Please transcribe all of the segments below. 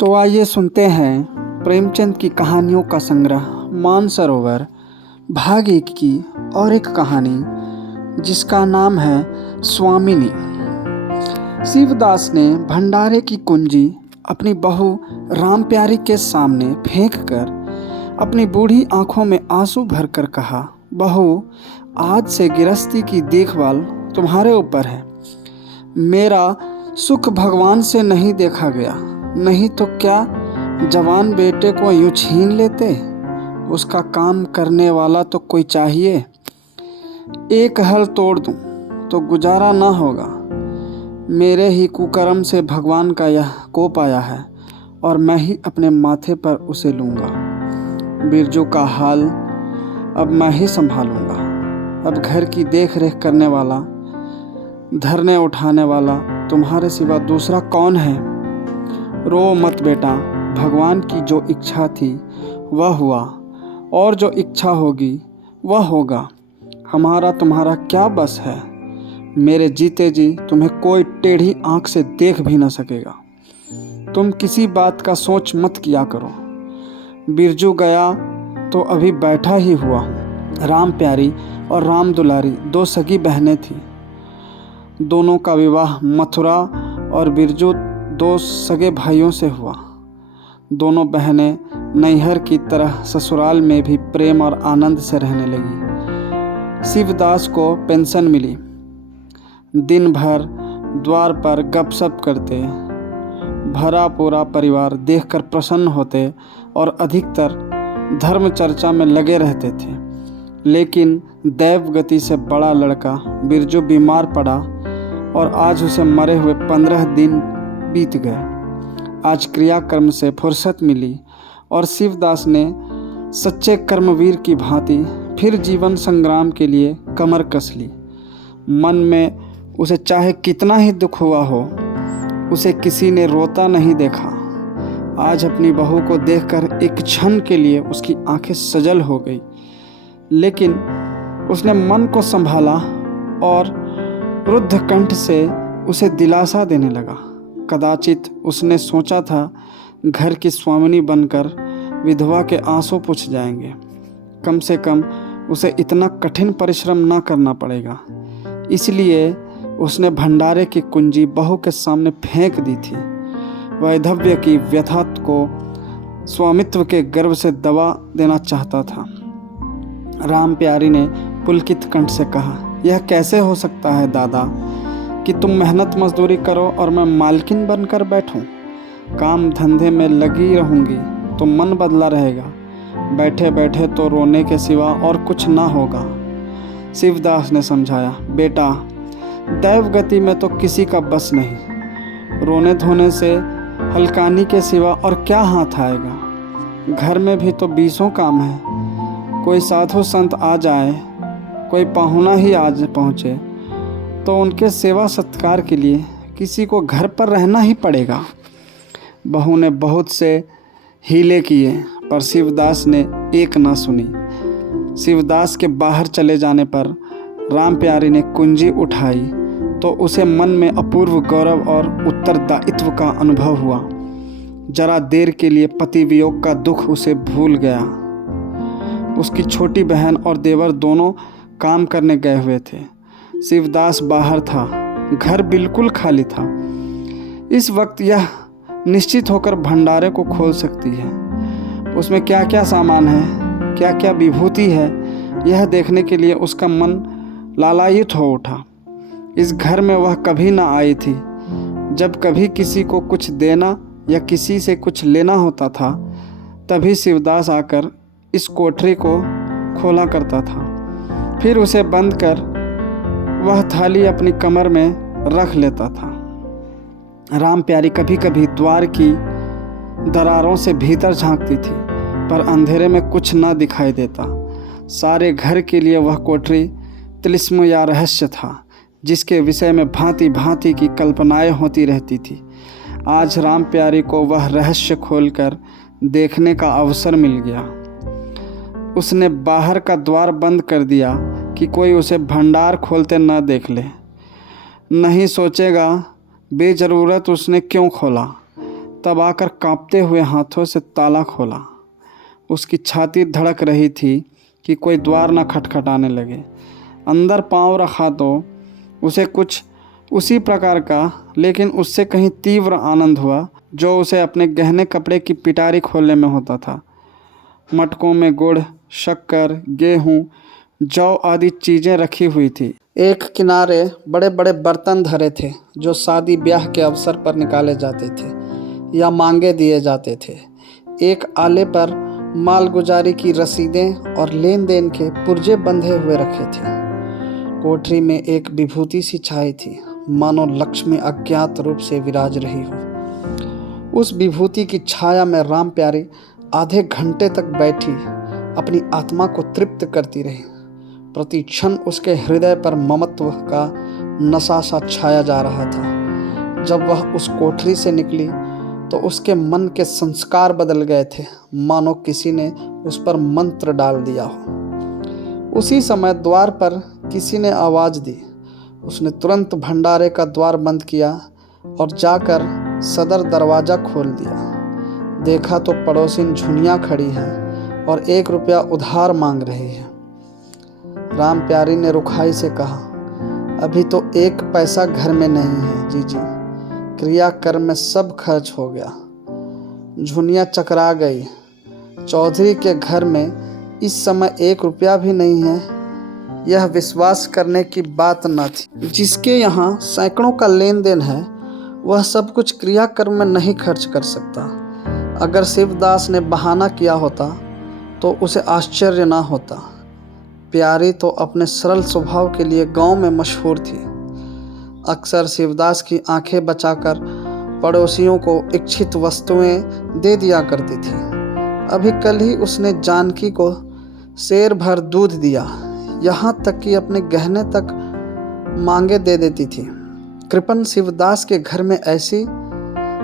तो आइए सुनते हैं प्रेमचंद की कहानियों का संग्रह मानसरोवर भाग 1 की और एक कहानी जिसका नाम है स्वामिनी। शिवदास ने भंडारे की कुंजी अपनी बहू रामप्यारी के सामने फेंक कर अपनी बूढ़ी आंखों में आंसू भरकर कहा, बहू, आज से गृहस्थी की देखभाल तुम्हारे ऊपर है। मेरा सुख भगवान से नहीं देखा गया, नहीं तो क्या जवान बेटे को यूं छीन लेते। उसका काम करने वाला तो कोई चाहिए। एक हल तोड़ दूं तो गुजारा ना होगा। मेरे ही कुकर्म से भगवान का यह कोप आया है और मैं ही अपने माथे पर उसे लूँगा। बिरजू का हाल अब मैं ही संभालूँगा। अब घर की देख रेख करने वाला, धरने उठाने वाला तुम्हारे सिवा दूसरा कौन है। रो मत बेटा, भगवान की जो इच्छा थी वह हुआ और जो इच्छा होगी वह होगा। हमारा तुम्हारा क्या बस है। मेरे जीते जी तुम्हें कोई टेढ़ी आंख से देख भी न सकेगा। तुम किसी बात का सोच मत किया करो। बिरजू गया तो अभी बैठा ही हुआ हूँ। राम प्यारी और राम दुलारी दो सगी बहनें थीं। दोनों का विवाह मथुरा और बिरजू दो सगे भाइयों से हुआ। दोनों बहनें नैहर की तरह ससुराल में भी प्रेम और आनंद से रहने लगी। शिवदास को पेंशन मिली। दिन भर द्वार पर गपशप करते, भरा पूरा परिवार देखकर प्रसन्न होते और अधिकतर धर्म चर्चा में लगे रहते थे। लेकिन दैव गति से बड़ा लड़का बिरजू बीमार पड़ा और आज उसे मरे हुए 15 दिन बीत गए। आज क्रियाकर्म से फुर्सत मिली और शिवदास ने सच्चे कर्मवीर की भांति फिर जीवन संग्राम के लिए कमर कस ली। मन में उसे चाहे कितना ही दुख हुआ हो, उसे किसी ने रोता नहीं देखा। आज अपनी बहू को देखकर एक क्षण के लिए उसकी आंखें सजल हो गई, लेकिन उसने मन को संभाला और रुद्ध कंठ से उसे दिलासा देने लगा। कदाचित उसने सोचा था घर की स्वामिनी बनकर विधवा के आंसू पुछ जाएंगे। कम से कम उसे इतना कठिन परिश्रम ना करना पड़ेगा। इसलिए उसने भंडारे की कुंजी बहू के सामने फेंक दी थी। वैधव्य की व्यथा को स्वामित्व के गर्व से दबा देना चाहता था। राम प्यारी ने पुलकित कंठ से कहा, यह कैसे हो सकता है दादा कि तुम मेहनत मजदूरी करो और मैं मालकिन बनकर बैठूं। काम धंधे में लगी रहूंगी तो मन बदला रहेगा। बैठे बैठे तो रोने के सिवा और कुछ ना होगा। शिवदास ने समझाया, बेटा, दैव गति में तो किसी का बस नहीं। रोने धोने से हलकानी के सिवा और क्या हाथ आएगा। घर में भी तो 20 काम है। कोई साधु संत आ जाए, कोई पाहुना ही आज पहुँचे तो उनके सेवा सत्कार के लिए किसी को घर पर रहना ही पड़ेगा। बहू ने बहुत से हीले किए पर शिवदास ने एक ना सुनी। शिवदास के बाहर चले जाने पर राम प्यारी ने कुंजी उठाई तो उसे मन में अपूर्व गौरव और उत्तरदायित्व का अनुभव हुआ। जरा देर के लिए पति वियोग का दुख उसे भूल गया। उसकी छोटी बहन और देवर दोनों काम करने गए हुए थे। शिवदास बाहर था। घर बिल्कुल खाली था। इस वक्त यह निश्चित होकर भंडारे को खोल सकती है। उसमें क्या क्या सामान है, क्या क्या विभूति है, यह देखने के लिए उसका मन लालायित हो उठा। इस घर में वह कभी ना आई थी। जब कभी किसी को कुछ देना या किसी से कुछ लेना होता था, तभी शिवदास आकर इस कोठरी को खोला करता था। फिर उसे बंद कर वह थाली अपनी कमर में रख लेता था। राम प्यारी कभी कभी द्वार की दरारों से भीतर झांकती थी, पर अंधेरे में कुछ ना दिखाई देता। सारे घर के लिए वह कोठरी तिलिस्म या रहस्य था, जिसके विषय में भांति भांति की कल्पनाएं होती रहती थी। आज राम प्यारी को वह रहस्य खोलकर देखने का अवसर मिल गया। उसने बाहर का द्वार बंद कर दिया कि कोई उसे भंडार खोलते न देख ले। नहीं सोचेगा बेजरूरत उसने क्यों खोला। तब आकर कांपते हुए हाथों से ताला खोला। उसकी छाती धड़क रही थी कि कोई द्वार न खटखटाने लगे। अंदर पांव रखा तो उसे कुछ उसी प्रकार का, लेकिन उससे कहीं तीव्र आनंद हुआ जो उसे अपने गहने कपड़े की पिटारी खोलने में होता था। मटकों में गुड़, शक्कर, गेहूँ, जौ आदि चीज़ें रखी हुई थी। एक किनारे बड़े बड़े बर्तन धरे थे जो शादी ब्याह के अवसर पर निकाले जाते थे या मांगे दिए जाते थे। एक आले पर मालगुजारी की रसीदें और लेन देन के पुर्जे बंधे हुए रखे थे। कोठरी में एक विभूति सी छाई थी, मानो लक्ष्मी अज्ञात रूप से विराज रही हो। उस विभूति की छाया में राम प्यारी आधे घंटे तक बैठी अपनी आत्मा को तृप्त करती रही। प्रति क्षण उसके हृदय पर ममत्व का नशा सा छाया जा रहा था। जब वह उस कोठरी से निकली तो उसके मन के संस्कार बदल गए थे, मानो किसी ने उस पर मंत्र डाल दिया हो। उसी समय द्वार पर किसी ने आवाज़ दी। उसने तुरंत भंडारे का द्वार बंद किया और जाकर सदर दरवाज़ा खोल दिया। देखा तो पड़ोसिन झुनिया खड़ी है और 1 रुपया उधार मांग रही है। राम प्यारी ने रुखाई से कहा, अभी तो 1 पैसा घर में नहीं है जीजी, क्रियाकर्म में सब खर्च हो गया। झुनिया चकरा गई। चौधरी के घर में इस समय 1 रुपया भी नहीं है, यह विश्वास करने की बात न थी। जिसके यहाँ सैकड़ों का लेन देन है वह सब कुछ क्रियाकर्म में नहीं खर्च कर सकता। अगर शिवदास ने बहाना किया होता तो उसे आश्चर्य ना होता। प्यारी तो अपने सरल स्वभाव के लिए गांव में मशहूर थी। अक्सर शिवदास की आंखें बचाकर पड़ोसियों को इच्छित वस्तुएं दे दिया करती थी। अभी कल ही उसने जानकी को शेर भर दूध दिया, यहाँ तक कि अपने गहने तक मांगे दे देती थी। कृपन शिवदास के घर में ऐसी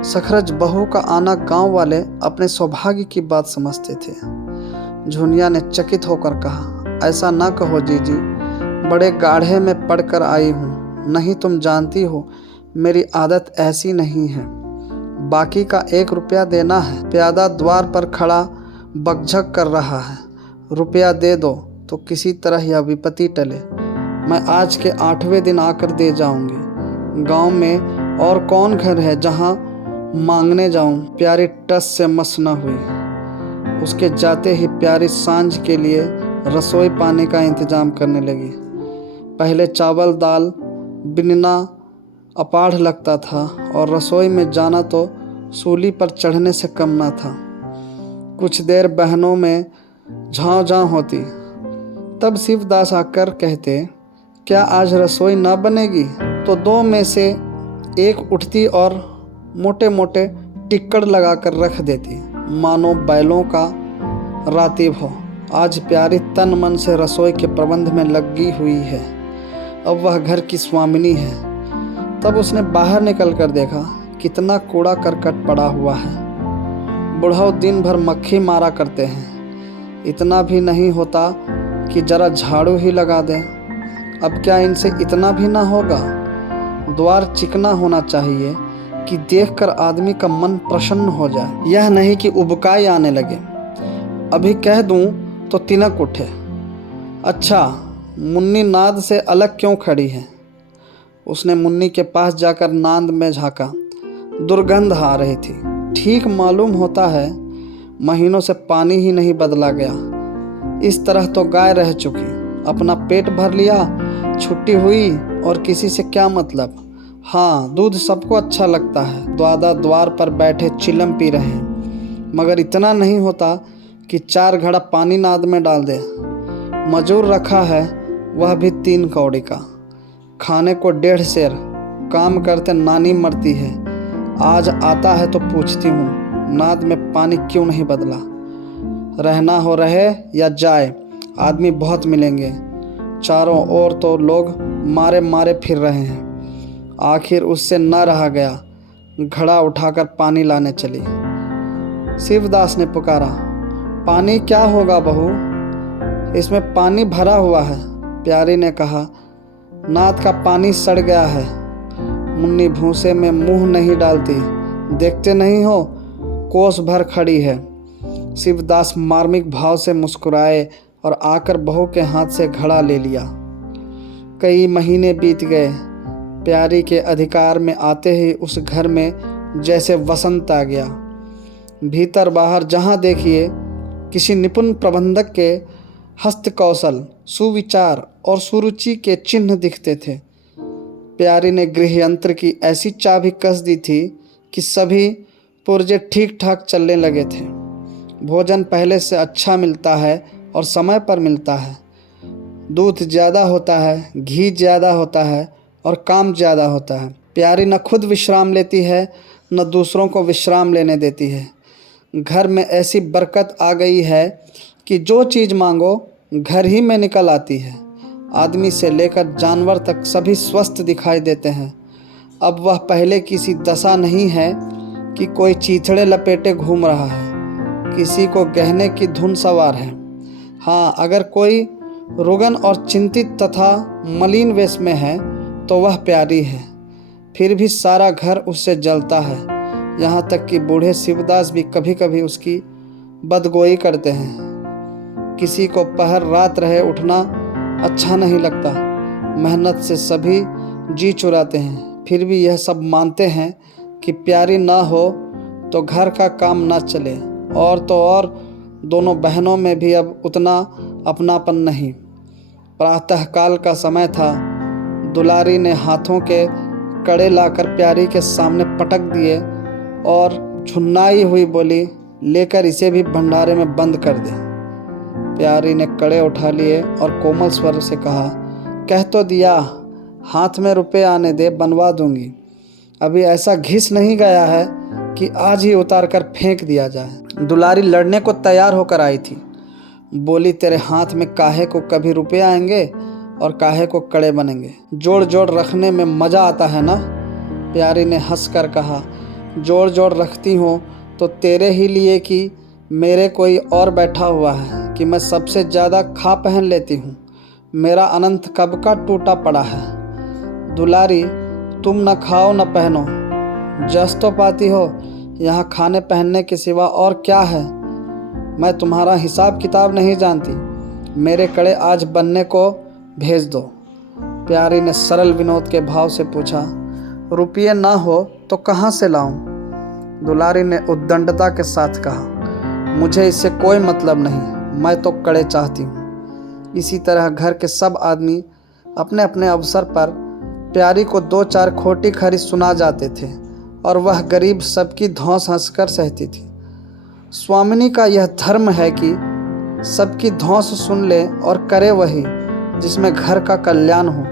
सखरज बहू का आना गांव वाले अपने सौभाग्य की बात समझते थे। झुनिया ने चकित होकर कहा, ऐसा ना कहो जीजी, बड़े गाढ़े में पढ़कर आई हूँ, नहीं तुम जानती हो मेरी आदत ऐसी नहीं है। बाकी का 1 रुपया देना है। प्यादा द्वार पर खड़ा बकझक कर रहा है, रुपया दे दो तो किसी तरह यह विपत्ति टले। मैं आज के 8वें दिन आकर दे जाऊंगी। गांव में और कौन घर है जहां मांगने जाऊं। प्यारी टस से मस न हुई। उसके जाते ही प्यारी सांझ के लिए रसोई पानी का इंतजाम करने लगी। पहले चावल दाल बिनना अपाढ़ लगता था और रसोई में जाना तो सूली पर चढ़ने से कम ना था। कुछ देर बहनों में झाँव झाँव होती, तब शिवदास आकर कहते, क्या आज रसोई ना बनेगी? तो 2 में से एक उठती और मोटे मोटे टिक्कड़ लगाकर रख देती, मानो बैलों का रातिब हो। आज प्यारी तन मन से रसोई के प्रबंध में लगी हुई है। अब वह घर की स्वामिनी है। तब उसने बाहर निकल कर देखा, कितना कूड़ा करकट पड़ा हुआ है। बुढ़ऊ दिन भर मक्खी मारा करते हैं, इतना भी नहीं होता कि जरा झाड़ू ही लगा दें। अब क्या इनसे इतना भी ना होगा? द्वार चिकना होना चाहिए कि देखकर आदमी का मन प्रसन्न हो जाए, यह नहीं कि उबकाई आने लगे। अभी कह दूं तो तिनक उठे। अच्छा, मुन्नी नाद से अलग क्यों खड़ी है? उसने मुन्नी के पास जाकर नाद में झांका। दुर्गंध आ रही थी। ठीक मालूम होता है महीनों से पानी ही नहीं बदला गया। इस तरह तो गाय रह चुकी, अपना पेट भर लिया, छुट्टी हुई और किसी से क्या मतलब। हाँ, दूध सबको अच्छा लगता है। दादा द्वार पर बैठे चिलम पी रहे हैं, मगर इतना नहीं होता कि 4 घड़ा पानी नाद में डाल दे। मजूर रखा है, वह भी 3 कौड़ी का, खाने को 1.5 सेर, काम करते नानी मरती है। आज आता है तो पूछती हूँ, नाद में पानी क्यों नहीं बदला? रहना हो रहे या जाए, आदमी बहुत मिलेंगे। चारों ओर तो लोग मारे मारे फिर रहे हैं। आखिर उससे न रहा गया, घड़ा उठाकर पानी लाने चली। शिवदास ने पुकारा, पानी क्या होगा बहू, इसमें पानी भरा हुआ है। प्यारी ने कहा, नाद का पानी सड़ गया है। मुन्नी भूसे में मुंह नहीं डालती, देखते नहीं हो कोस भर खड़ी है। शिवदास मार्मिक भाव से मुस्कुराए और आकर बहू के हाथ से घड़ा ले लिया। कई महीने बीत गए। प्यारी के अधिकार में आते ही उस घर में जैसे वसंत आ गया। भीतर बाहर जहाँ देखिए किसी निपुण प्रबंधक के हस्त कौशल, सुविचार और सुरुचि के चिन्ह दिखते थे। प्यारी ने गृह यंत्र की ऐसी चाबी कस दी थी कि सभी पुर्जे ठीक ठाक चलने लगे थे। भोजन पहले से अच्छा मिलता है और समय पर मिलता है। दूध ज़्यादा होता है, घी ज़्यादा होता है और काम ज़्यादा होता है। प्यारी न खुद विश्राम लेती है न दूसरों को विश्राम लेने देती है। घर में ऐसी बरकत आ गई है कि जो चीज़ मांगो घर ही में निकल आती है। आदमी से लेकर जानवर तक सभी स्वस्थ दिखाई देते हैं। अब वह पहले की सी दशा नहीं है कि कोई चीथड़े लपेटे घूम रहा है, किसी को गहने की धुन सवार है। हाँ, अगर कोई रुगन और चिंतित तथा मलिन वेश में है तो वह प्यारी है। फिर भी सारा घर उससे जलता है। यहाँ तक कि बूढ़े शिवदास भी कभी कभी उसकी बदगोई करते हैं। किसी को पहर रात रहे उठना अच्छा नहीं लगता। मेहनत से सभी जी चुराते हैं, फिर भी यह सब मानते हैं कि प्यारी ना हो तो घर का काम ना चले। और तो और दोनों बहनों में भी अब उतना अपनापन नहीं। प्रातःकाल का समय था। दुलारी ने हाथों के कड़े लाकर प्यारी के सामने पटक दिए और झुन्नाई हुई बोली, लेकर इसे भी भंडारे में बंद कर दे। प्यारी ने कड़े उठा लिए और कोमल स्वर से कहा, कह तो दिया, हाथ में रुपए आने दे, बनवा दूंगी। अभी ऐसा घिस नहीं गया है कि आज ही उतार कर फेंक दिया जाए। दुलारी लड़ने को तैयार होकर आई थी। बोली, तेरे हाथ में काहे को कभी रुपए आएंगे और काहे को कड़े बनेंगे। जोड़ जोड़ रखने में मज़ा आता है ना। प्यारी ने हंसकर कहा, जोड़ जोड़ रखती हूँ तो तेरे ही लिए कि मेरे कोई और बैठा हुआ है कि मैं सबसे ज़्यादा खा पहन लेती हूँ। मेरा अनंत कब का टूटा पड़ा है। दुलारी, तुम न खाओ न पहनो, जस तो पाती हो। यहाँ खाने पहनने के सिवा और क्या है। मैं तुम्हारा हिसाब किताब नहीं जानती। मेरे कड़े आज बनने को भेज दो। प्यारी ने सरल विनोद के भाव से पूछा, रुपये ना हो तो कहाँ से लाऊं? दुलारी ने उद्दंडता के साथ कहा, मुझे इससे कोई मतलब नहीं, मैं तो कड़े चाहती हूँ। इसी तरह घर के सब आदमी अपने अपने अवसर पर प्यारी को दो चार खोटी खरी सुना जाते थे और वह गरीब सबकी धौंस हंसकर सहती थी। स्वामिनी का यह धर्म है कि सबकी धौंस सुन ले और करे वही जिसमें घर का कल्याण हो।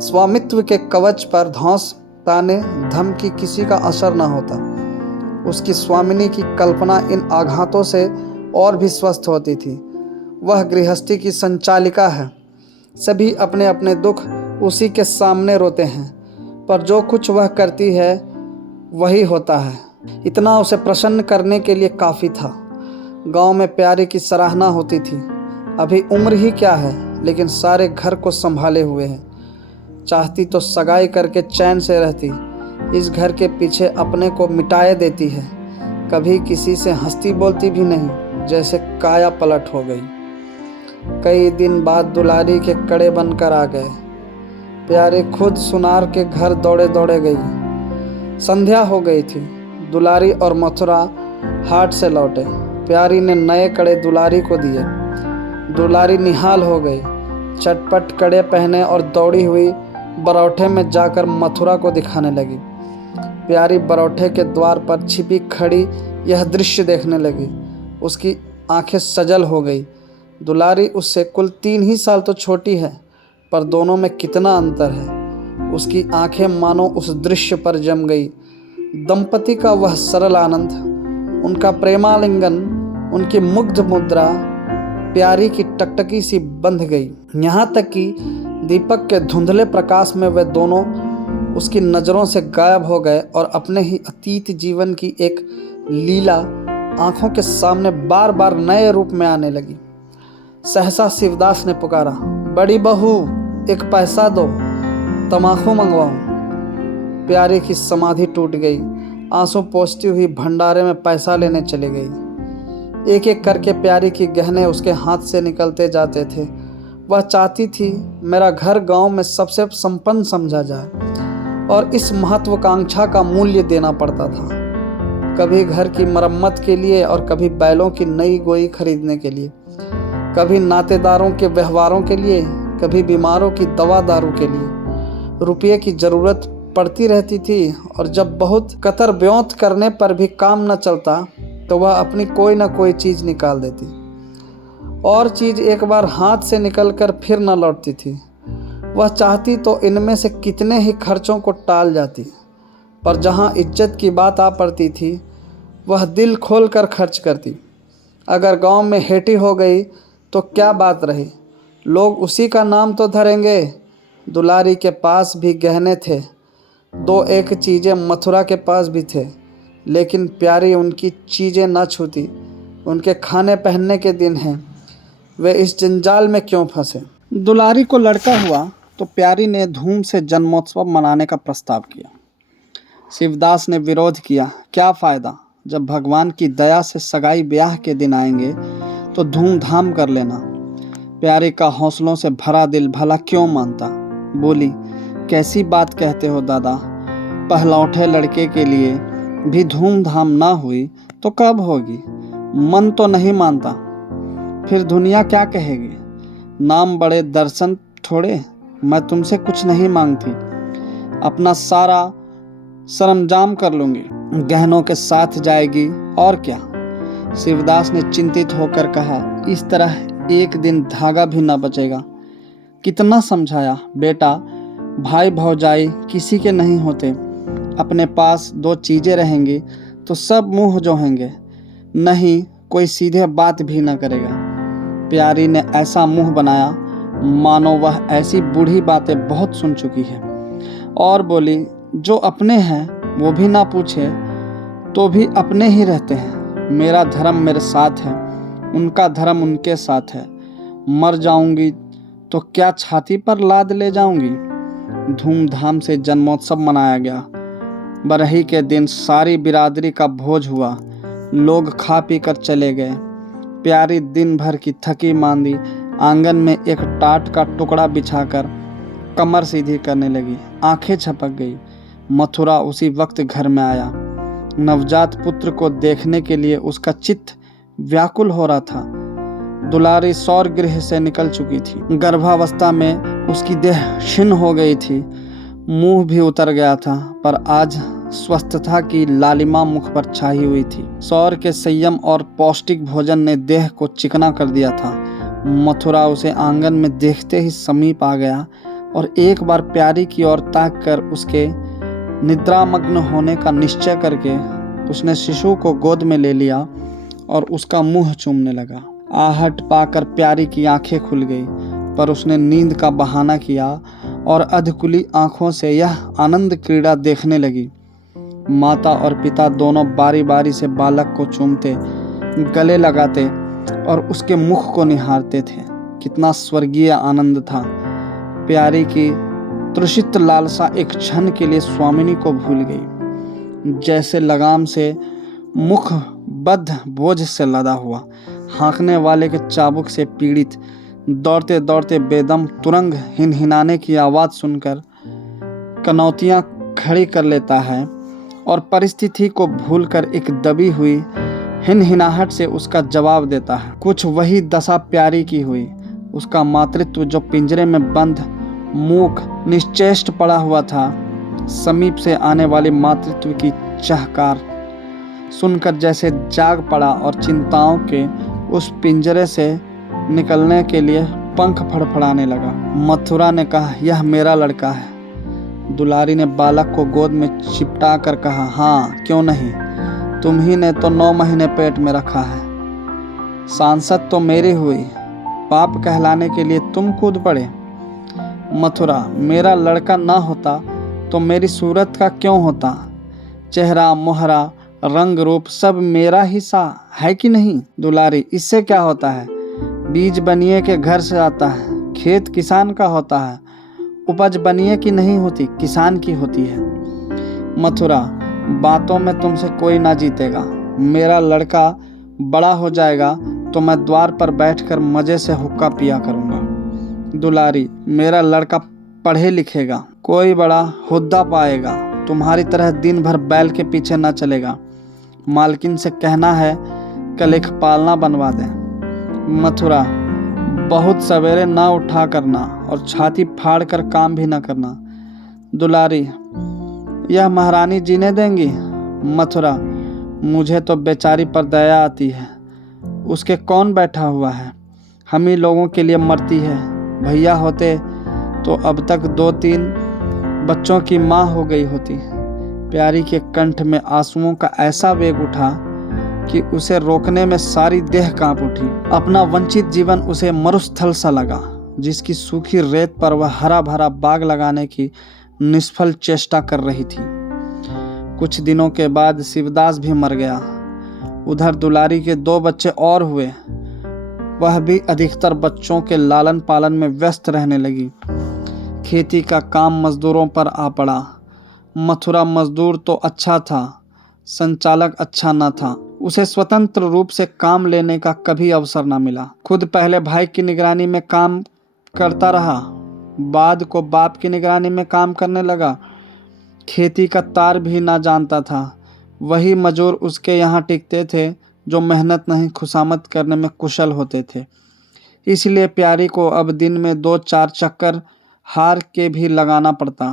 स्वामित्व के कवच पर धौंस, ताने, धमकी किसी का असर न होता। उसकी स्वामिनी की कल्पना इन आघातों से और भी स्वस्थ होती थी। वह गृहस्थी की संचालिका है। सभी अपने अपने दुख उसी के सामने रोते हैं, पर जो कुछ वह करती है वही होता है। इतना उसे प्रसन्न करने के लिए काफ़ी था। गांव में प्यारी की सराहना होती थी। अभी उम्र ही क्या है, लेकिन सारे घर को संभाले हुए है। चाहती तो सगाई करके चैन से रहती। इस घर के पीछे अपने को मिटाए देती है। कभी किसी से हंसती बोलती भी नहीं, जैसे काया पलट हो गई। कई दिन बाद दुलारी के कड़े बनकर आ गए। प्यारी खुद सुनार के घर दौड़े दौड़े गई। संध्या हो गई थी। दुलारी और मथुरा हाट से लौटे। प्यारी ने नए कड़े दुलारी को दिए। दुलारी निहाल हो गई। चटपट कड़े पहने और दौड़ी हुई बरौठे में जाकर मथुरा को दिखाने लगी। प्यारी बरौठे के द्वार पर छिपी खड़ी यह दृश्य देखने लगी। उसकी आंखें सजल हो गई। दुलारी उससे कुल 3 ही साल तो छोटी है, पर दोनों में कितना अंतर है। उसकी आंखें मानो उस दृश्य पर जम गई। दंपति का वह सरल आनंद, उनका प्रेमालिंगन, उनकी मुग्ध मुद्रा प्यारी की टकटकी सी बंध गई। यहाँ तक कि दीपक के धुंधले प्रकाश में वे दोनों उसकी नज़रों से गायब हो गए और अपने ही अतीत जीवन की एक लीला आंखों के सामने बार बार नए रूप में आने लगी। सहसा शिवदास ने पुकारा, बड़ी बहू, एक पैसा दो, तमाकू मंगवाऊं। प्यारी की समाधि टूट गई। आंसू पोंछती हुई भंडारे में पैसा लेने चली गई। एक एक करके प्यारी के गहने उसके हाथ से निकलते जाते थे। वह चाहती थी मेरा घर गांव में सबसे संपन्न समझा जाए और इस महत्वाकांक्षा का मूल्य देना पड़ता था। कभी घर की मरम्मत के लिए और कभी बैलों की नई गोई खरीदने के लिए, कभी नातेदारों के व्यवहारों के लिए, कभी बीमारों की दवा दारू के लिए रुपये की ज़रूरत पड़ती रहती थी। और जब बहुत कतर ब्योंत करने पर भी काम न चलता तो वह अपनी कोई न कोई चीज़ निकाल देती, और चीज़ एक बार हाथ से निकलकर फिर न लौटती थी। वह चाहती तो इनमें से कितने ही खर्चों को टाल जाती, पर जहाँ इज्जत की बात आ पड़ती थी वह दिल खोल कर खर्च करती। अगर गांव में हेटी हो गई तो क्या बात रही, लोग उसी का नाम तो धरेंगे। दुलारी के पास भी गहने थे, दो एक चीज़ें मथुरा के पास भी थे, लेकिन प्यारी उनकी चीज़ें न छूती। उनके खाने पहनने के दिन हैं, वे इस जंजाल में क्यों फंसे। दुलारी को लड़का हुआ तो प्यारी ने धूम से जन्मोत्सव मनाने का प्रस्ताव किया। शिवदास ने विरोध किया। क्या फ़ायदा, जब भगवान की दया से सगाई ब्याह के दिन आएंगे तो धूमधाम कर लेना। प्यारी का हौसलों से भरा दिल भला क्यों मानता। बोली, कैसी बात कहते हो दादा, पहलौठे लड़के के लिए भी धूमधाम ना हुई तो कब होगी। मन तो नहीं मानता, फिर दुनिया क्या कहेगी। नाम बड़े दर्शन थोड़े, मैं तुमसे कुछ नहीं मांगती, अपना सारा सरंजाम कर लूँगी, गहनों के साथ जाएगी और क्या। शिवदास ने चिंतित होकर कहा, इस तरह एक दिन धागा भी ना बचेगा। कितना समझाया, बेटा भाई भौजाई किसी के नहीं होते, अपने पास दो चीज़ें रहेंगी तो सब मुँह जोहेंगे, नहीं कोई सीधे बात भी ना करेगा। प्यारी ने ऐसा मुंह बनाया मानो वह ऐसी बूढ़ी बातें बहुत सुन चुकी है, और बोली, जो अपने हैं वो भी ना पूछे तो भी अपने ही रहते हैं। मेरा धर्म मेरे साथ है, उनका धर्म उनके साथ है। मर जाऊंगी तो क्या छाती पर लाद ले जाऊंगी। धूमधाम से जन्मोत्सव मनाया गया। बरही के दिन सारी बिरादरी का भोज हुआ, लोग खा पी कर चले गए। प्यारी दिन भर की थकी मांदी आंगन में एक टाट का टुकड़ा बिछाकर कमर सीधी करने लगी। आंखें छपक गई। मथुरा उसी वक्त घर में आया। नवजात पुत्र को देखने के लिए उसका चित्त व्याकुल हो रहा था। दुलारी सौर गृह से निकल चुकी थी। गर्भावस्था में उसकी देह क्षीण हो गई थी, मुंह भी उतर गया था, पर आज स्वस्थता की लालिमा मुख पर छाई हुई थी। सौर के संयम और पौष्टिक भोजन ने देह को चिकना कर दिया था। मथुरा उसे आंगन में देखते ही समीप आ गया और एक बार प्यारी की ओर ताक कर उसके निद्रामग्न होने का निश्चय करके उसने शिशु को गोद में ले लिया और उसका मुंह चूमने लगा। आहट पाकर प्यारी की आंखें खुल गई, पर उसने नींद का बहाना किया और अधकुली आंखों से यह आनंद क्रीड़ा देखने लगी। माता और पिता दोनों बारी बारी से बालक को चूमते, गले लगाते और उसके मुख को निहारते थे। कितना स्वर्गीय आनंद था। प्यारी की तृषित लालसा एक क्षण के लिए स्वामिनी को भूल गई। जैसे लगाम से मुख बद्ध बोझ से लदा हुआ, हाँकने वाले के चाबुक से पीड़ित, दौड़ते दौड़ते बेदम तुरंग हिनहिनाने की आवाज़ सुनकर कनौतियाँ खड़ी कर लेता है और परिस्थिति को भूलकर एक दबी हुई हिनहिनाहट से उसका जवाब देता है। कुछ वही दशा प्यारी की हुई। उसका मातृत्व जो पिंजरे में बंद मूक निश्चेष्ट पड़ा हुआ था, समीप से आने वाली मातृत्व की चहकार सुनकर जैसे जाग पड़ा और चिंताओं के उस पिंजरे से निकलने के लिए पंख फड़फड़ाने लगा। मथुरा ने कहा, यह मेरा लड़का है। दुलारी ने बालक को गोद में चिपटा कर कहा, हाँ क्यों नहीं, तुम ही ने तो 9 महीने पेट में रखा है। सांसद तो मेरी हुई, बाप कहलाने के लिए तुम कूद पड़े। मथुरा, मेरा लड़का ना होता तो मेरी सूरत का क्यों होता। चेहरा मोहरा रंग रूप सब मेरा ही सा है कि नहीं। दुलारी, इससे क्या होता है, बीज बनिए के घर से आता है, खेत किसान का होता है, उपज बनिए की नहीं होती, किसान की होती है। मथुरा, बातों में तुमसे कोई ना जीतेगा। मेरा लड़का बड़ा हो जाएगा तो मैं द्वार पर बैठकर मज़े से हुक्का पिया करूँगा। दुलारी, मेरा लड़का पढ़े लिखेगा, कोई बड़ा हुद्दा पाएगा, तुम्हारी तरह दिन भर बैल के पीछे न चलेगा। मालकिन से कहना है कल एक पालना बनवा दे। मथुरा, बहुत सवेरे ना उठा करना और छाती फाड़ कर काम भी ना करना। दुलारी, यह महारानी जीने देंगी? मथुरा, मुझे तो बेचारी पर दया आती है, उसके कौन बैठा हुआ है, हम ही लोगों के लिए मरती है। भैया होते तो अब तक 2-3 बच्चों की माँ हो गई होती। प्यारी के कंठ में आंसुओं का ऐसा वेग उठा कि उसे रोकने में सारी देह कांप उठी। अपना वंचित जीवन उसे मरुस्थल सा लगा, जिसकी सूखी रेत पर वह हरा भरा बाग लगाने की निष्फल चेष्टा कर रही थी। कुछ दिनों के बाद शिवदास भी मर गया। उधर दुलारी के 2 बच्चे और हुए। वह भी अधिकतर बच्चों के लालन पालन में व्यस्त रहने लगी। खेती का काम मजदूरों पर आ पड़ा। मथुरा मजदूर तो अच्छा था, संचालक अच्छा न था। उसे स्वतंत्र रूप से काम लेने का कभी अवसर न मिला। खुद पहले भाई की निगरानी में काम करता रहा, बाद को बाप की निगरानी में काम करने लगा। खेती का तार भी ना जानता था। वही मजूर उसके यहाँ टिकते थे जो मेहनत नहीं खुशामद करने में कुशल होते थे। इसलिए प्यारी को अब दिन में 2-4 चक्कर हार के भी लगाना पड़ता।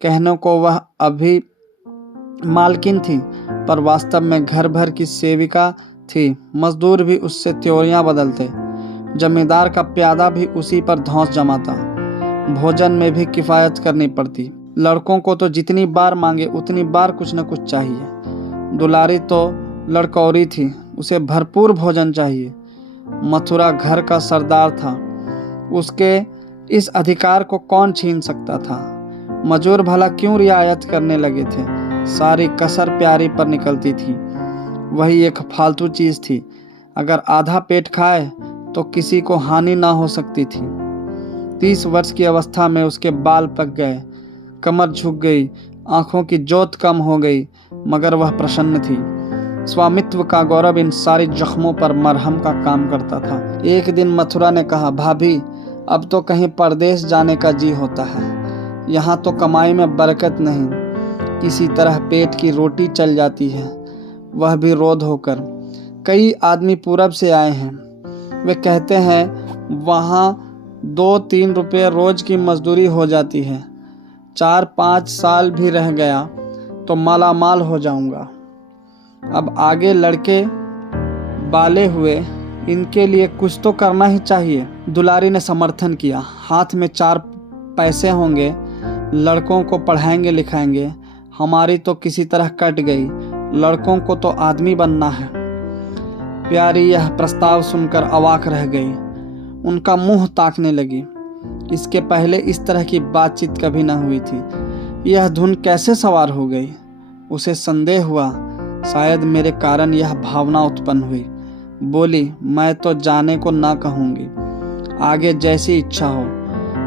कहने को वह अभी मालकिन थी, पर वास्तव में घर भर की सेविका थी। मजदूर भी उससे त्योरियां बदलते। जमींदार का प्यादा भी उसी पर धौंस जमाता। भोजन में भी किफ़ायत करनी पड़ती। लड़कों को तो जितनी बार मांगे उतनी बार कुछ न कुछ चाहिए। दुलारी तो लड़कौरी थी, उसे भरपूर भोजन चाहिए। मथुरा घर का सरदार था, उसके इस अधिकार को कौन छीन सकता था। मजूर भला क्यों रियायत करने लगे थे। सारी कसर प्यारी पर निकलती थी। वही एक फालतू चीज़ थी। अगर आधा पेट खाए तो किसी को हानि ना हो सकती थी। 30 वर्ष की अवस्था में उसके बाल पक गए, कमर झुक गई, आंखों की जोत कम हो गई, मगर वह प्रसन्न थी। स्वामित्व का गौरव इन सारी जख्मों पर मरहम का काम करता था। एक दिन मथुरा ने कहा, भाभी अब तो कहीं परदेश जाने का जी होता है। यहाँ तो कमाई में बरकत नहीं, किसी तरह पेट की रोटी चल जाती है, वह भी रोध होकर। कई आदमी पूरब से आए हैं, वे कहते हैं वहाँ 2-3 रुपये रोज की मजदूरी हो जाती है। 4-5 साल भी रह गया तो मालामाल हो जाऊंगा। अब आगे लड़के बाले हुए, इनके लिए कुछ तो करना ही चाहिए। दुलारी ने समर्थन किया। हाथ में 4 पैसे होंगे, लड़कों को पढ़ाएंगे लिखाएंगे। हमारी तो किसी तरह कट गई, लड़कों को तो आदमी बनना है। प्यारी यह प्रस्ताव सुनकर अवाक रह गई। उनका मुंह ताकने लगी। इसके पहले इस तरह की बातचीत कभी न हुई थी। यह धुन कैसे सवार हो गई। उसे संदेह हुआ, शायद मेरे कारण यह भावना उत्पन्न हुई। बोली, मैं तो जाने को ना कहूँगी, आगे जैसी इच्छा हो।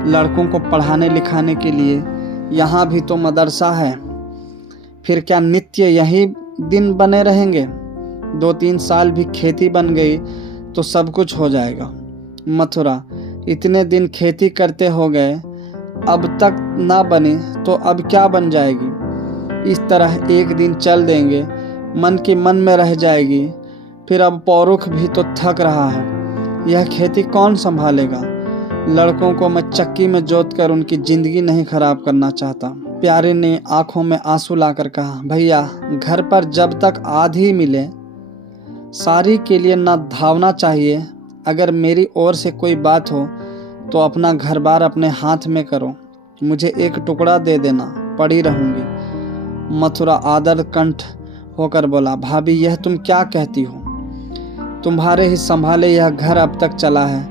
लड़कों को पढ़ाने लिखाने के लिए यहाँ भी तो मदरसा है, फिर क्या नित्य यही दिन बने रहेंगे। 2-3 साल भी खेती बन गई तो सब कुछ हो जाएगा। मथुरा, इतने दिन खेती करते हो गए, अब तक ना बनी तो अब क्या बन जाएगी। इस तरह एक दिन चल देंगे, मन की मन में रह जाएगी। फिर अब पौरुख भी तो थक रहा है, यह खेती कौन संभालेगा। लड़कों को मैं चक्की में जोत कर उनकी जिंदगी नहीं खराब करना चाहता। प्यारे ने आंखों में आंसू लाकर कहा, भैया घर पर जब तक आधी मिले सारी के लिए ना धावना चाहिए। अगर मेरी ओर से कोई बात हो तो अपना घर बार अपने हाथ में करो, मुझे एक टुकड़ा दे देना, पड़ी रहूंगी। मथुरा आदर कंठ होकर बोला, भाभी यह तुम क्या कहती हो। तुम्हारे ही संभाले यह घर अब तक चला है,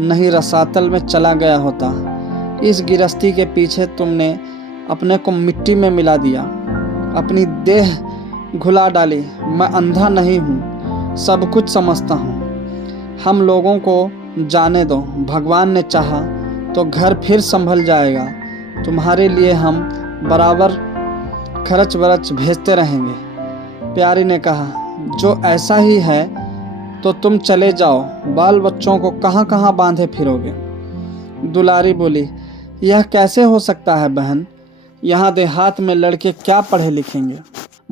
नहीं रसातल में चला गया होता। इस गिरस्ती के पीछे तुमने अपने को मिट्टी में मिला दिया, अपनी देह घुला डाली। मैं अंधा नहीं हूँ, सब कुछ समझता हूँ। हम लोगों को जाने दो, भगवान ने चाहा तो घर फिर संभल जाएगा। तुम्हारे लिए हम बराबर खर्च बरच भेजते रहेंगे। प्यारी ने कहा, जो ऐसा ही है तो तुम चले जाओ, बाल बच्चों को कहाँ कहाँ बांधे फिरोगे। दुलारी बोली, यह कैसे हो सकता है बहन, यहाँ देहात में लड़के क्या पढ़े लिखेंगे।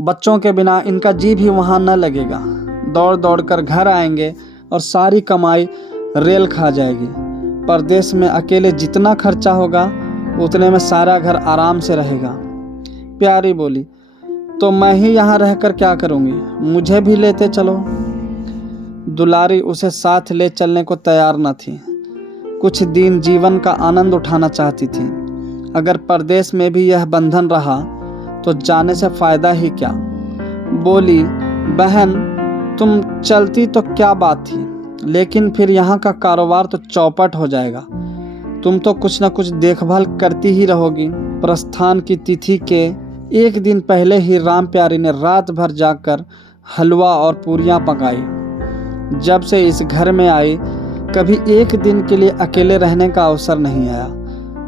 बच्चों के बिना इनका जी भी वहाँ न लगेगा। दौड़ दौड़ कर घर आएंगे और सारी कमाई रेल खा जाएगी। परदेश में अकेले जितना खर्चा होगा उतने में सारा घर आराम से रहेगा। प्यारी बोली, तो मैं ही यहाँ रहकर क्या करूँगी, मुझे भी लेते चलो। दुलारी उसे साथ ले चलने को तैयार न थी। कुछ दिन जीवन का आनंद उठाना चाहती थी। अगर परदेश में भी यह बंधन रहा तो जाने से फायदा ही क्या। बोली, बहन तुम चलती तो क्या बात थी, लेकिन फिर यहाँ का कारोबार तो चौपट हो जाएगा। तुम तो कुछ न कुछ देखभाल करती ही रहोगी। प्रस्थान की तिथि के एक दिन पहले ही राम प्यारी ने रात भर जागकर हलवा और पूरियां पकाई। जब से इस घर में आई कभी एक दिन के लिए अकेले रहने का अवसर नहीं आया।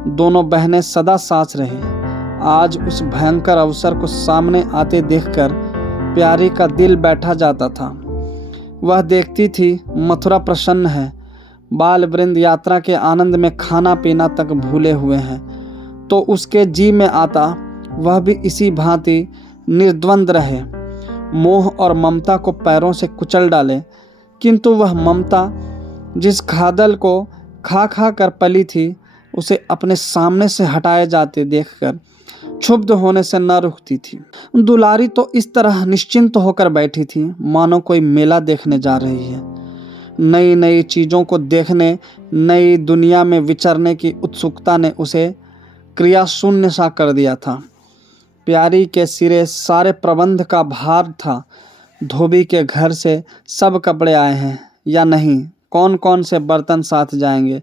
दोनों बहनें सदा साथ रहीं। आज उस भयंकर अवसर को सामने आते देखकर प्यारी का दिल बैठा जाता था। वह देखती थी मथुरा प्रसन्न है, बाल वृंद यात्रा के आनंद में खाना पीना तक भूले हुए हैं, तो उसके जी में आता वह भी इसी भांति निर्द्वंद रहे, मोह और ममता को पैरों से कुचल डाले। किंतु वह ममता जिस खादल को खा खा कर पली थी, उसे अपने सामने से हटाए जाते देखकर क्षुब्ध होने से न रुकती थी। दुलारी तो इस तरह निश्चिंत होकर बैठी थी मानो कोई मेला देखने जा रही है। नई नई चीज़ों को देखने, नई दुनिया में विचरने की उत्सुकता ने उसे क्रिया शून्य सा कर दिया था। प्यारी के सिरे सारे प्रबंध का भार था। धोबी के घर से सब कपड़े आए हैं या नहीं, कौन कौन से बर्तन साथ जाएंगे,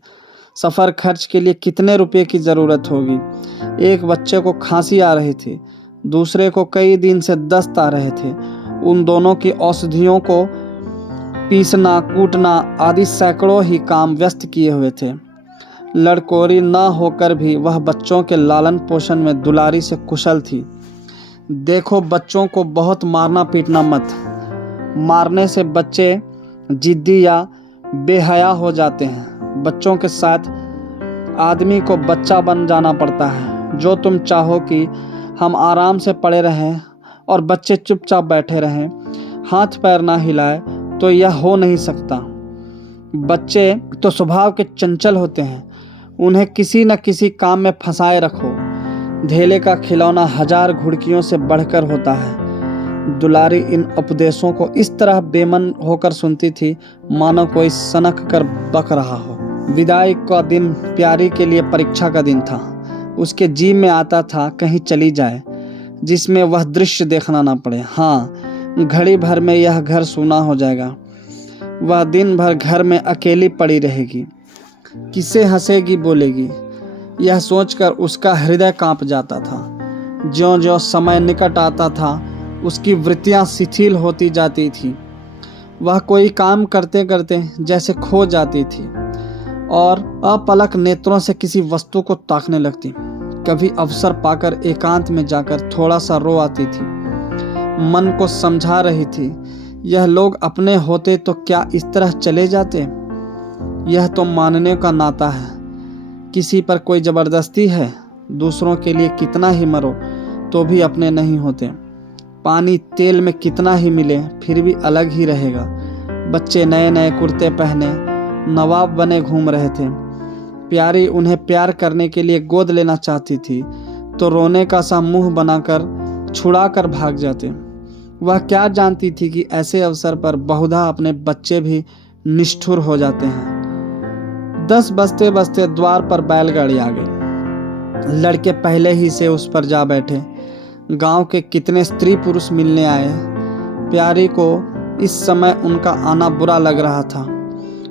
सफ़र खर्च के लिए कितने रुपए की ज़रूरत होगी। एक बच्चे को खांसी आ रही थी, दूसरे को कई दिन से दस्त आ रहे थे। उन दोनों की औषधियों को पीसना कूटना आदि सैकड़ों ही काम व्यस्त किए हुए थे। लड़कोरी न होकर भी वह बच्चों के लालन पोषण में दुलारी से कुशल थी। देखो, बच्चों को बहुत मारना पीटना मत। मारने से बच्चे जिद्दी या बेहया हो जाते हैं। बच्चों के साथ आदमी को बच्चा बन जाना पड़ता है। जो तुम चाहो कि हम आराम से पड़े रहें और बच्चे चुपचाप बैठे रहें, हाथ पैर ना हिलाए, तो यह हो नहीं सकता। बच्चे तो स्वभाव के चंचल होते हैं, उन्हें किसी न किसी काम में फंसाए रखो। धेले का खिलौना 1000 घुड़कियों से बढ़कर होता है। दुलारी इन उपदेशों को इस तरह बेमन होकर सुनती थी मानो कोई सनक कर बक रहा हो। विदाई का दिन प्यारी के लिए परीक्षा का दिन था। उसके जी में आता था कहीं चली जाए जिसमें वह दृश्य देखना ना पड़े। हाँ, घड़ी भर में यह घर सूना हो जाएगा। वह दिन भर घर में अकेली पड़ी रहेगी, किसे हंसेगी बोलेगी, यह सोचकर उसका हृदय कांप जाता था। ज्यों-ज्यों समय निकट आता था उसकी वृत्तियां शिथिल होती जाती थी। वह कोई काम करते करते जैसे खो जाती थी और अपलक नेत्रों से किसी वस्तु को ताकने लगती। कभी अवसर पाकर एकांत में जाकर थोड़ा सा रो आती थी। मन को समझा रही थी, यह लोग अपने होते तो क्या इस तरह चले जाते। यह तो मानने का नाता है, किसी पर कोई ज़बरदस्ती है। दूसरों के लिए कितना ही मरो तो भी अपने नहीं होते। पानी तेल में कितना ही मिले फिर भी अलग ही रहेगा। बच्चे नए नए कुर्ते पहने नवाब बने घूम रहे थे। प्यारी उन्हें प्यार करने के लिए गोद लेना चाहती थी तो रोने का सा मुंह बनाकर छुड़ा कर भाग जाते। वह क्या जानती थी कि ऐसे अवसर पर बहुधा अपने बच्चे भी निष्ठुर हो जाते हैं। 10 बजते बजते द्वार पर बैलगाड़ी आ गई। लड़के पहले ही से उस पर जा बैठे। गांव के कितने स्त्री पुरुष मिलने आए। प्यारी को इस समय उनका आना बुरा लग रहा था।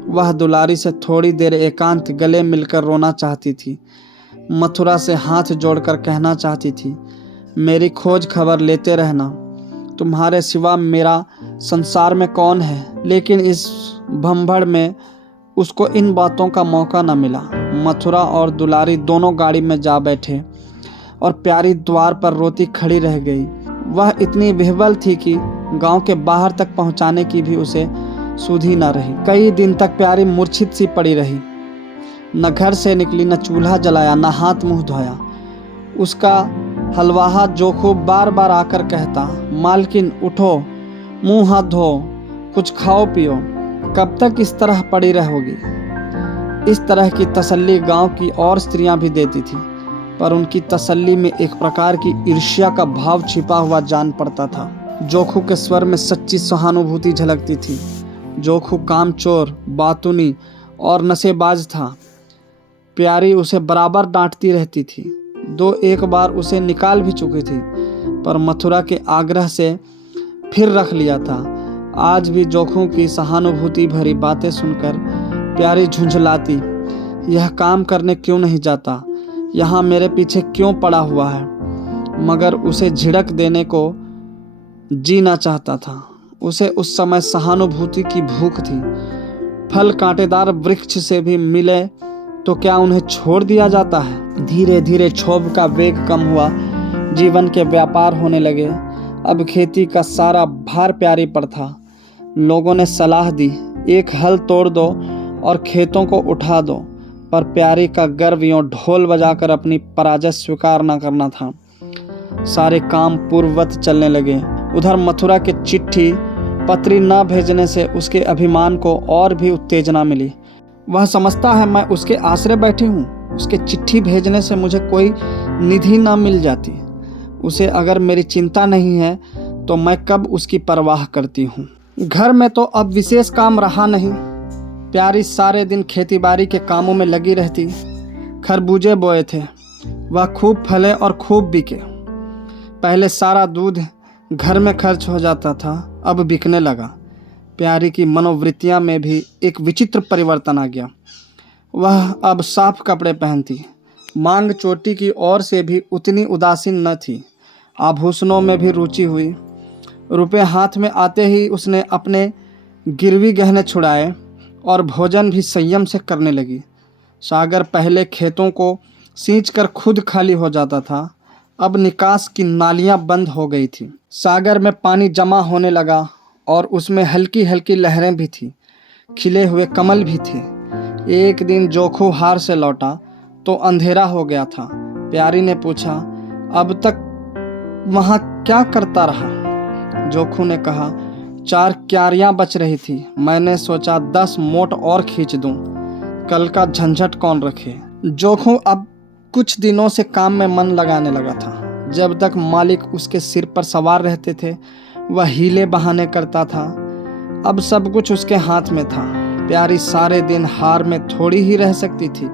वह दुलारी से थोड़ी देर एकांत गले मिलकर रोना चाहती थी। मथुरा से हाथ जोड़कर कहना चाहती थी, मेरी खोज खबर लेते रहना, तुम्हारे सिवा मेरा संसार में कौन है। लेकिन इस भंभड़ में उसको इन बातों का मौका न मिला। मथुरा और दुलारी दोनों गाड़ी में जा बैठे और प्यारी द्वार पर रोती खड़ी रह गई। वह इतनी विह्वल थी कि गांव के बाहर तक पहुंचाने की भी उसे सुधि न रही। कई दिन तक प्यारी मूर्छित सी पड़ी रही, न घर से निकली, न चूल्हा जलाया, न हाथ मुंह धोया। उसका हलवाहा जोखू बार बार आकर कहता, मालकिन उठो, मुंह हाथ धो, कुछ खाओ पियो, कब तक इस तरह पड़ी रहोगी। इस तरह की तसल्ली गांव की और स्त्रियां भी देती थी, पर उनकी तसल्ली में एक प्रकार की ईर्ष्या का भाव छिपा हुआ जान पड़ता था। जोखू के स्वर में सच्ची सहानुभूति झलकती थी। जोखू कामचोर, बातूनी और नशेबाज था। प्यारी उसे बराबर डांटती रहती थी। दो एक बार उसे निकाल भी चुकी थी, पर मथुरा के आग्रह से फिर रख लिया था। आज भी जोखू की सहानुभूति भरी बातें सुनकर प्यारी झुंझलाती, यह काम करने क्यों नहीं जाता, यहाँ मेरे पीछे क्यों पड़ा हुआ है। मगर उसे झिड़क देने को जी ना चाहता था। उसे उस समय सहानुभूति की भूख थी। फल कांटेदार वृक्ष से भी मिले तो क्या उन्हें छोड़ दिया जाता है। धीरे धीरे क्षोभ का वेग कम हुआ, जीवन के व्यापार होने लगे। अब खेती का सारा भार प्यारी पर था। लोगों ने सलाह दी, एक हल तोड़ दो और खेतों को उठा दो, पर प्यारी का गर्व यों ढोल बजाकर अपनी पराजय स्वीकार न करना था। सारे काम पूर्ववत चलने लगे। उधर मथुरा के चिट्ठी पत्री न भेजने से उसके अभिमान को और भी उत्तेजना मिली। वह समझता है मैं उसके आश्रय बैठी हूँ, उसके चिट्ठी भेजने से मुझे कोई निधि न मिल जाती। उसे अगर मेरी चिंता नहीं है तो मैं कब उसकी परवाह करती हूँ। घर में तो अब विशेष काम रहा नहीं। प्यारी सारे दिन खेतीबाड़ी के कामों में लगी रहती। खरबूजे बोए थे, वह खूब फले और खूब बिके। पहले सारा दूध घर में खर्च हो जाता था, अब बिकने लगा। प्यारी की मनोवृत्तियां में भी एक विचित्र परिवर्तन आ गया। वह अब साफ कपड़े पहनती, मांग चोटी की ओर से भी उतनी उदासीन न थी। आभूषणों में भी रुचि हुई। रुपए हाथ में आते ही उसने अपने गिरवी गहने छुड़ाए और भोजन भी संयम से करने लगी। सागर पहले खेतों को सींचकर खुद खाली हो जाता था, अब निकास की नालियां बंद हो गई थी। सागर में पानी जमा होने लगा और उसमें हल्की हल्की लहरें भी थी, खिले हुए कमल भी थे। एक दिन जोखू हार से लौटा तो अंधेरा हो गया था। प्यारी ने पूछा, अब तक वहाँ क्या करता रहा। जोखू ने कहा, 4 क्यारियां बच रही थी, मैंने सोचा 10 मोट और खींच दूं, कल का झंझट कौन रखे। जोखू अब कुछ दिनों से काम में मन लगाने लगा था। जब तक मालिक उसके सिर पर सवार रहते थे वह हीले बहाने करता था। अब सब कुछ उसके हाथ में था। प्यारी सारे दिन हार में थोड़ी ही रह सकती थी,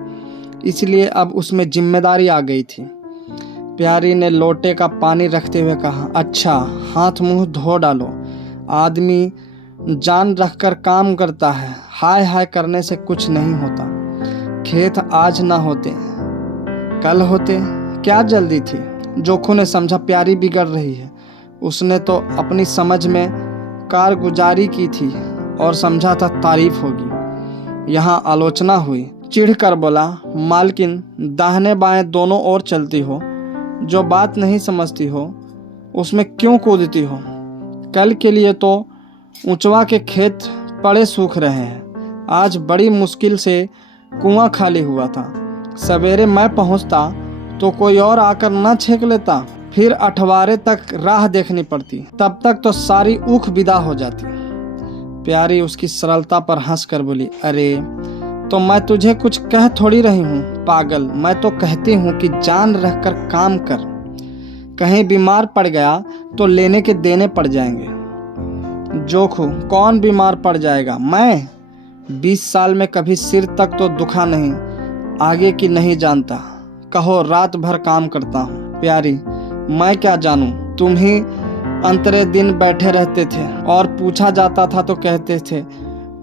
इसलिए अब उसमें जिम्मेदारी आ गई थी। प्यारी ने लोटे का पानी रखते हुए कहा, अच्छा हाथ मुंह धो डालो, आदमी जान रखकर काम करता है, हाय हाय करने से कुछ नहीं होता। खेत आज ना होते कल होते, क्या जल्दी थी। जोखू ने समझा प्यारी बिगड़ रही है। उसने तो अपनी समझ में कारगुजारी की थी और समझा था तारीफ होगी। यहाँ आलोचना हुई। चिढ़ कर बोला, मालकिन दाहिने बाएं दोनों ओर चलती हो, जो बात नहीं समझती हो उसमें क्यों कूदती हो। कल के लिए तो ऊंचवा के खेत पड़े सूख रहे हैं, आज बड़ी मुश्किल से कुआं खाली हुआ था। सवेरे मैं पहुंचता तो कोई और आकर न छेक लेता, फिर अठवारे तक राह देखनी पड़ती, तब तक तो सारी ऊख विदा हो जाती। प्यारी उसकी सरलता पर हंस कर बोली, अरे तो मैं तुझे कुछ कह थोड़ी रही हूँ पागल, मैं तो कहती हूँ कि जान रखकर काम कर, कहीं बीमार पड़ गया तो लेने के देने पड़ जाएंगे। जोखू, कौन बीमार पड़ जाएगा। मैं 20 साल में कभी सिर तक तो दुखा नहीं, आगे की नहीं जानता। कहो रात भर काम करता हूँ। प्यारी, मैं क्या जानूं, तुम ही अंतरे दिन बैठे रहते थे और पूछा जाता था तो कहते थे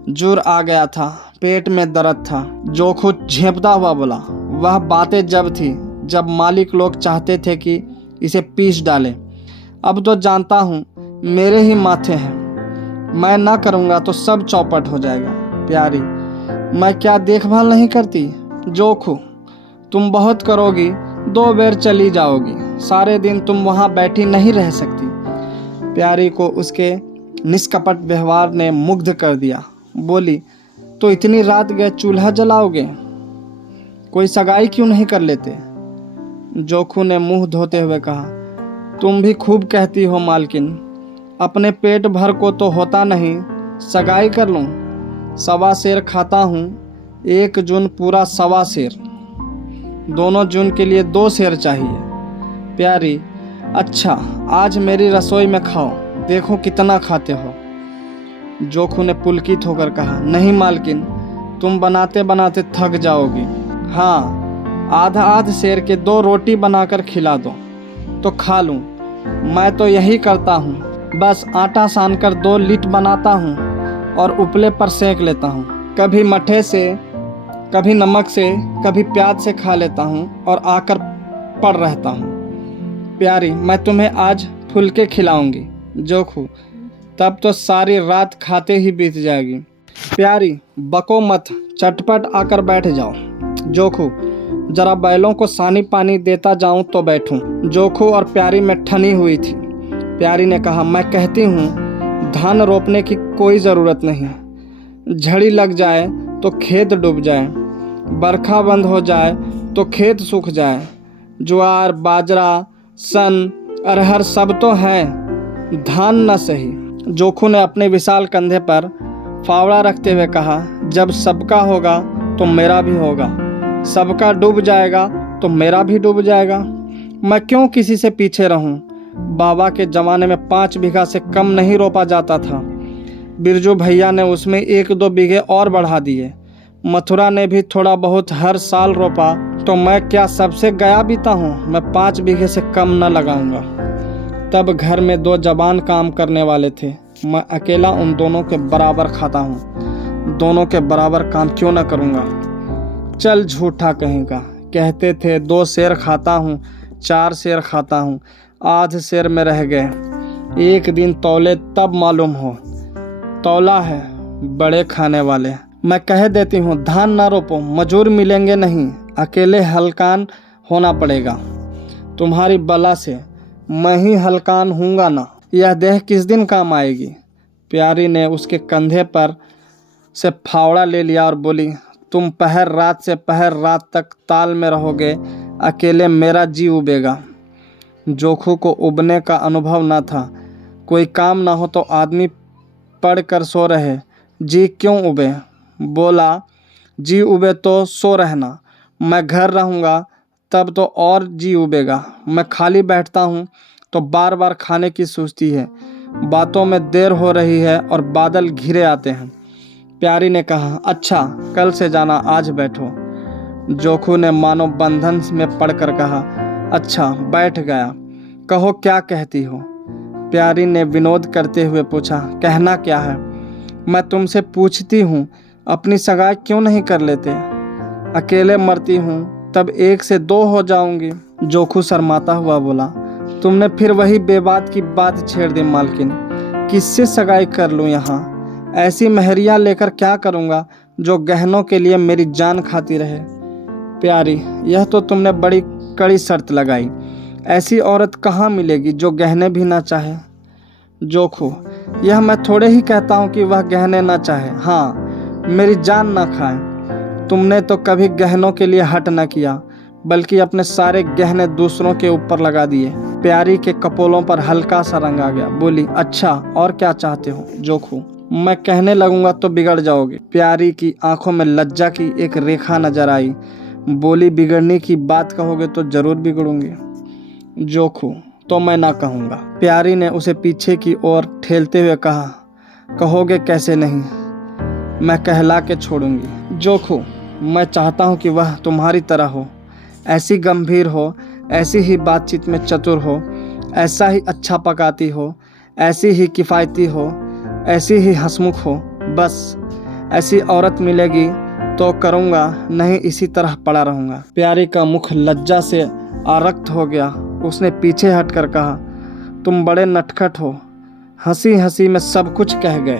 जुर आ गया था, पेट में दर्द था। जोखू झेंपता हुआ बोला, वह बातें जब थी जब मालिक लोग चाहते थे कि इसे पीस डालें, अब तो जानता हूँ मेरे ही माथे हैं, मैं ना करूँगा तो सब चौपट हो जाएगा। प्यारी, मैं क्या देखभाल नहीं करती। जोखू, तुम बहुत करोगी, 2 बेर चली जाओगी, सारे दिन तुम वहाँ बैठी नहीं रह सकती। प्यारी को उसके निष्कपट व्यवहार ने मुग्ध कर दिया। बोली, तो इतनी रात गए चूल्हा जलाओगे, कोई सगाई क्यों नहीं कर लेते? जोखू ने मुंह धोते हुए कहा, तुम भी खूब कहती हो मालकिन, अपने पेट भर को तो होता नहीं, सगाई कर लूं? 1.25 सेर खाता हूँ, 1 जून पूरा 1.25 सेर, दोनों जून के लिए 2 सेर चाहिए। प्यारी, अच्छा आज मेरी रसोई में खाओ, देखो कितना खाते हो। जोखू ने पुलकित होकर कहा, नहीं मालकिन, तुम बनाते बनाते थक जाओगी। हाँ, आध सेर के 2 रोटी बनाकर खिला दो तो खा लूँ। मैं तो यही करता हूँ, बस आटा सानकर 2 लिट बनाता हूँ और उपले पर सेंक लेता हूँ। कभी मठे से, कभी नमक से, कभी प्याज से खा लेता हूँ और आकर पड़ रहता हूँ। प्यारी, मैं तुम्हें आज फुलके खिलाऊंगी। जोखू, तब तो सारी रात खाते ही बीत जाएगी। प्यारी, बको मत, चटपट आकर बैठ जाओ। जोखू, जरा बैलों को सानी पानी देता जाऊं तो बैठूं। जोखू और प्यारी में ठनी हुई थी। प्यारी ने कहा, मैं कहती हूँ धान रोपने की कोई ज़रूरत नहीं, झड़ी लग जाए तो खेत डूब जाए, बरखा बंद हो जाए तो खेत सूख जाए, ज्वार बाजरा सन अरहर सब तो है, धान न सही। जोखू ने अपने विशाल कंधे पर फावड़ा रखते हुए कहा, जब सबका होगा तो मेरा भी होगा, सबका डूब जाएगा तो मेरा भी डूब जाएगा। मैं क्यों किसी से पीछे रहूं? बाबा के ज़माने में 5 बीघा से कम नहीं रोपा जाता था। बिरजू भैया ने उसमें 1-2 बीघे और बढ़ा दिए। मथुरा ने भी थोड़ा बहुत हर साल रोपा, तो मैं क्या सबसे गया बीता हूँ? मैं 5 बीघे से कम न लगाऊंगा। तब घर में 2 जवान काम करने वाले थे, मैं अकेला उन दोनों के बराबर खाता हूँ, दोनों के बराबर काम क्यों न करूँगा? चल झूठा कहेगा, कहते थे 2 सेर खाता हूँ, 4 सेर खाता हूँ, आध सेर में रह गए। एक दिन तौले तब मालूम हो, तौला है बड़े खाने वाले। मैं कह देती हूँ, धान ना रोपो, मजूर मिलेंगे नहीं, अकेले हलकान होना पड़ेगा। तुम्हारी बला से मैं ही हलकान हूँगा ना, यह देह किस दिन काम आएगी? प्यारी ने उसके कंधे पर से फावड़ा ले लिया और बोली, तुम पहर रात से पहर रात तक ताल में रहोगे, अकेले मेरा जी उबेगा। जोखू को उबने का अनुभव न था। कोई काम ना हो तो आदमी पड़ कर सो रहे, जी क्यों उबे? बोला, जी उबे तो सो रहना, मैं घर रहूँगा तब तो और जी उबेगा। मैं खाली बैठता हूँ तो बार बार खाने की सोचती है, बातों में देर हो रही है और बादल घिरे आते हैं। प्यारी ने कहा, अच्छा कल से जाना, आज बैठो। जोखू ने मानो बंधन में पड़कर कहा, अच्छा बैठ गया, कहो क्या कहती हो? प्यारी ने विनोद करते हुए पूछा, कहना क्या है? मैं तुमसे पूछती हूँ, अपनी सगाई क्यों नहीं कर लेते? अकेले मरती हूँ तब 1 से 2 हो जाऊंगी। जोखू शर्माता हुआ बोला, तुमने फिर वही बेबात की बात छेड़ दी मालकिन, किससे सगाई कर लूँ यहाँ? ऐसी महरिया लेकर क्या करूँगा जो गहनों के लिए मेरी जान खाती रहे? प्यारी, यह तो तुमने बड़ी कड़ी शर्त लगाई, ऐसी औरत कहाँ मिलेगी जो गहने भी ना चाहे? जोखू, यह मैं थोड़े ही कहता हूँ कि वह गहने ना चाहे, हाँ मेरी जान ना खाए। तुमने तो कभी गहनों के लिए हट न किया, बल्कि अपने सारे गहने दूसरों के ऊपर लगा दिए। प्यारी के कपोलों पर हल्का सा रंग आ गया। बोली, अच्छा और क्या चाहते हो? जोखू, मैं कहने लगूंगा तो बिगड़ जाओगे। प्यारी की आंखों में लज्जा की एक रेखा नजर आई। बोली, बिगड़ने की बात कहोगे तो जरूर बिगड़ूंगी। जोखू, तो मैं ना कहूँगा। प्यारी ने उसे पीछे की ओर ठेलते हुए कहा, कहोगे कैसे नहीं, मैं कहला के छोड़ूंगी। जोखू, मैं चाहता हूँ कि वह तुम्हारी तरह हो, ऐसी गंभीर हो, ऐसी ही बातचीत में चतुर हो, ऐसा ही अच्छा पकाती हो, ऐसी ही किफ़ायती हो, ऐसी ही हंसमुख हो। बस ऐसी औरत मिलेगी तो करूँगा, नहीं इसी तरह पड़ा रहूँगा। प्यारी का मुख लज्जा से आरक्त हो गया। उसने पीछे हटकर कहा, तुम बड़े नटखट हो, हंसी हंसी में सब कुछ कह गए।